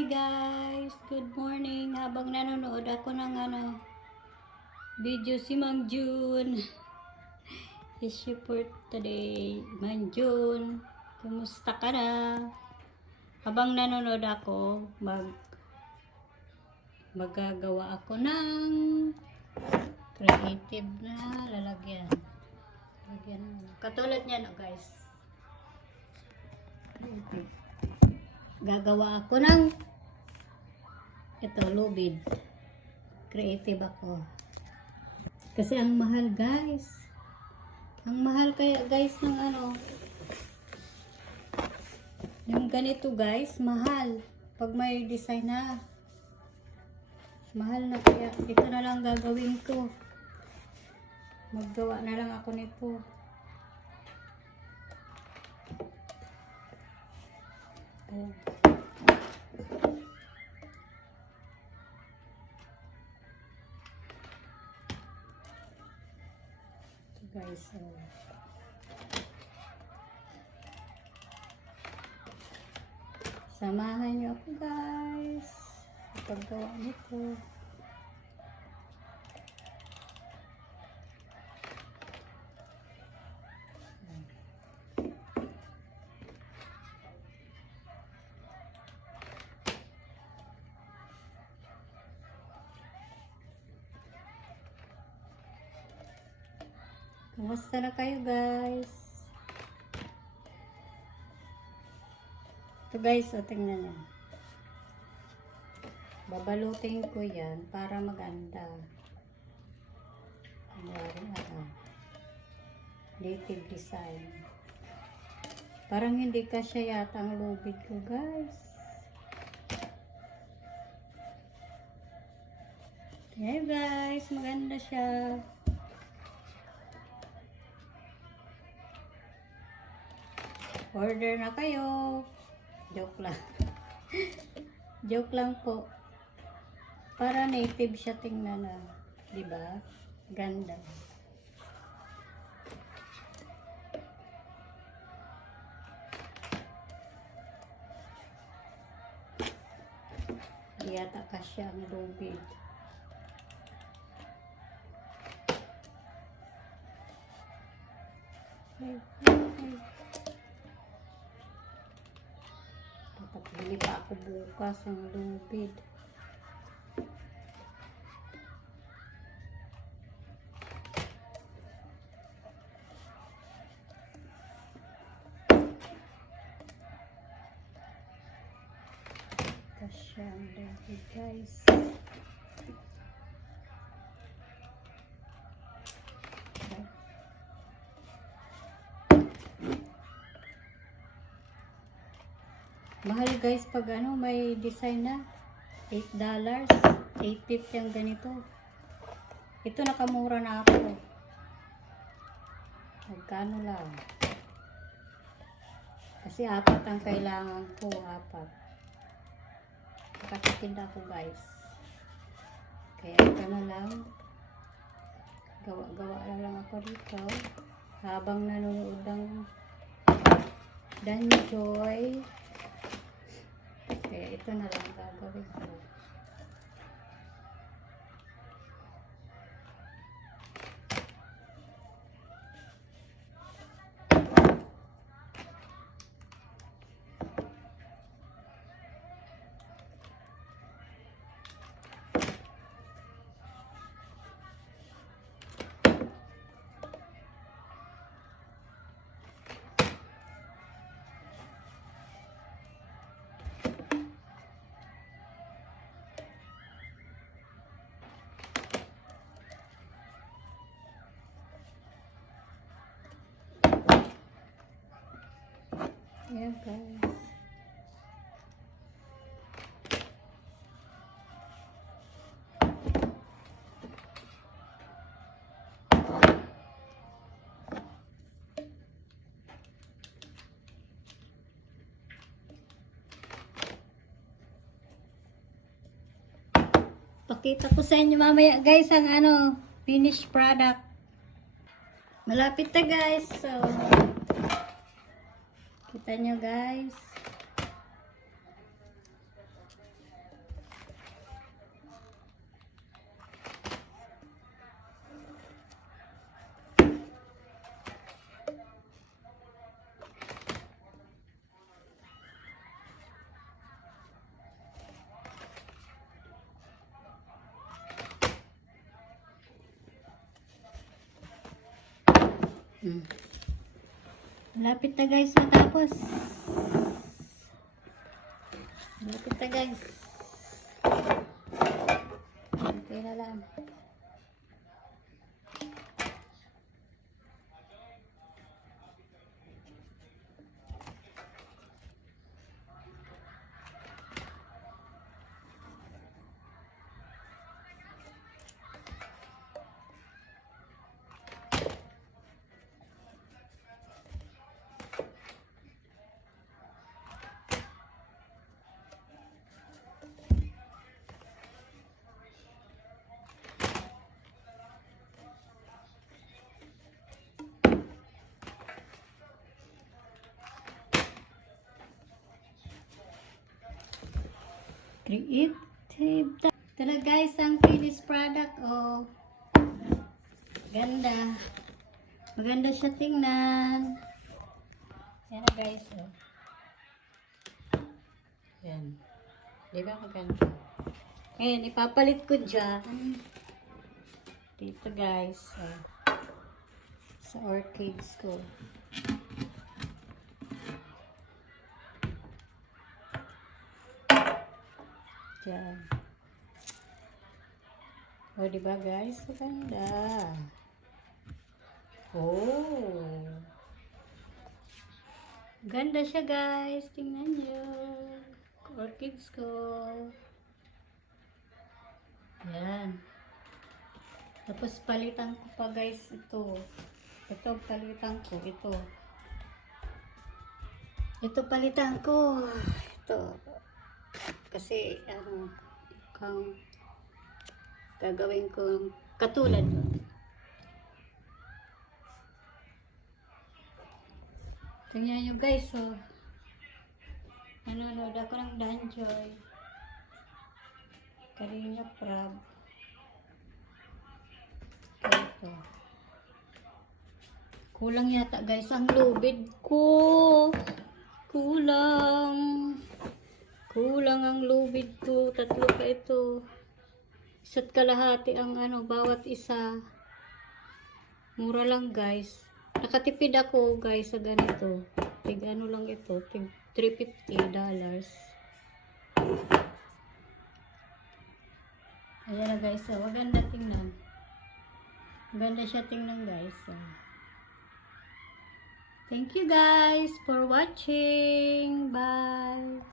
Hi guys, good morning. Habang nanonood ako ng video si Mang Jun. Issue for today. Mang Jun, kumusta ka na? Habang nanonood ako, magagawa ako ng creative na lalagyan. Katulad niyan, guys. Gagawa ako ng ito, lubid. Creative ako. Kasi ang mahal, guys. Ang mahal kaya, guys, ng yung ganito, guys, mahal. Pag may design na, mahal na kaya. Ito na lang gagawin ko. Maggawa na lang ako nito. Ayan. Ito guys, samahan niyo ako guys sa paggawa nito. Kumusta na kayo guys? Ito guys, tingnan nyo. Babalutin ko yan para maganda. Native design. Parang hindi kasya yata ang lubid ko guys. Tingnan guys, maganda siya. Order na kayo. Joke lang. Joke lang po. Para native siya tingnan na. Diba? Ganda. Di yata kasya ang lubid. Bili pa ako bukas ng lubid. Kasya ang lubid guys. Mahal guys pag may design na $8, $8.50 ang ganito. Ito nakamura na ako. Magkano lang? Kasi 4 ang kailangan ko, 4. Nakatipid ako guys. Kaya ito na lang. Gawa na lang ako dito. Habang nanonood ng Danjoy. Kaya ito na lang gagawin ko. Ayan guys. Pakita ko sa inyo mamaya guys ang finished product. Malapit na guys. So kita nyo guys. Malapit na guys matapos. Malapit na guys. Okay na lang. Creative. Ito na guys ang finished product. Oh, ganda. Maganda siya tingnan. Yan na guys. Oh. Yan. Di ba maganda? Ngayon, ipapalit ko dyan. Dito guys. Oh. Sa orchids ko. Diyan. O, diba guys? Maganda. Oh. Ganda siya guys. Tingnan nyo. Orchids ko. Yan. Tapos palitan ko pa guys ito. Ito palitan ko. Ito. Ito palitan ko. Ito. Kasi kung gagawin ko katulad tingnan nyo guys, oh, nanonood ako ng Danjoy Kalinga Prab. Ito kulang yata guys ang lubid ko, kulang ang lubid ko. Tatlo pa ito. Isa't kalahati ang bawat isa. Mura lang guys. Nakatipid ako guys sa ganito. Tig lang ito. Tig $350. Ayan na guys. So, maganda tingnan. Maganda siya tingnan guys. So, thank you guys for watching. Bye.